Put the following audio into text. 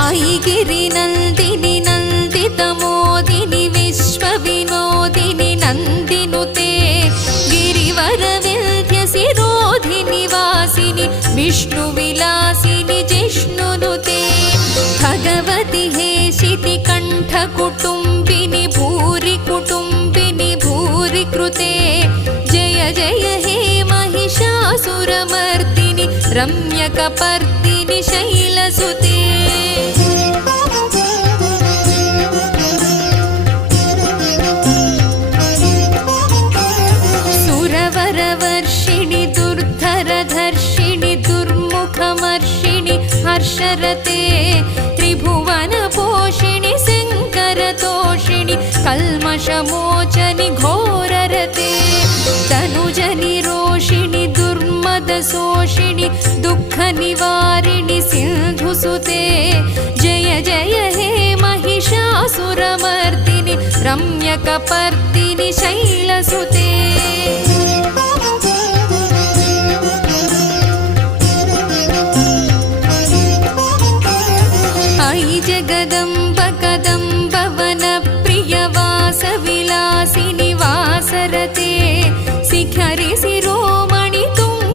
ऐगिरिनन्दिनि नन्दितमोदिनि विश्वविनोदिनि नन्दिनुते गिरिवरविन्ध्यसिरोधिनि वासिनि विष्णुविलासिनि जिष्णुनुते भगवति हेशिति कण्ठकुटुम्बिनि भूरि कुटुम्बिनि भूरि कृते जय जय हे महिषासुरमर्दिनि रम्यकपर्दिनि शैलसुते सुरवरवर्षिणि दुर्धरधर्षिणि दुर्मुखमर्षिणि हर्षरते त्रिभुवनपोषिणि शङ्करतोषिणि कल्मषमोचनि घोररते तनुजनि रोषिणि दुर्मदशोषिणि दुःखनिवारिणि सिन्धुसुते जय जय हे महिषासुरमर्दिनि रम्यकपर्दिनि शैलसुते ऐ जगदम्ब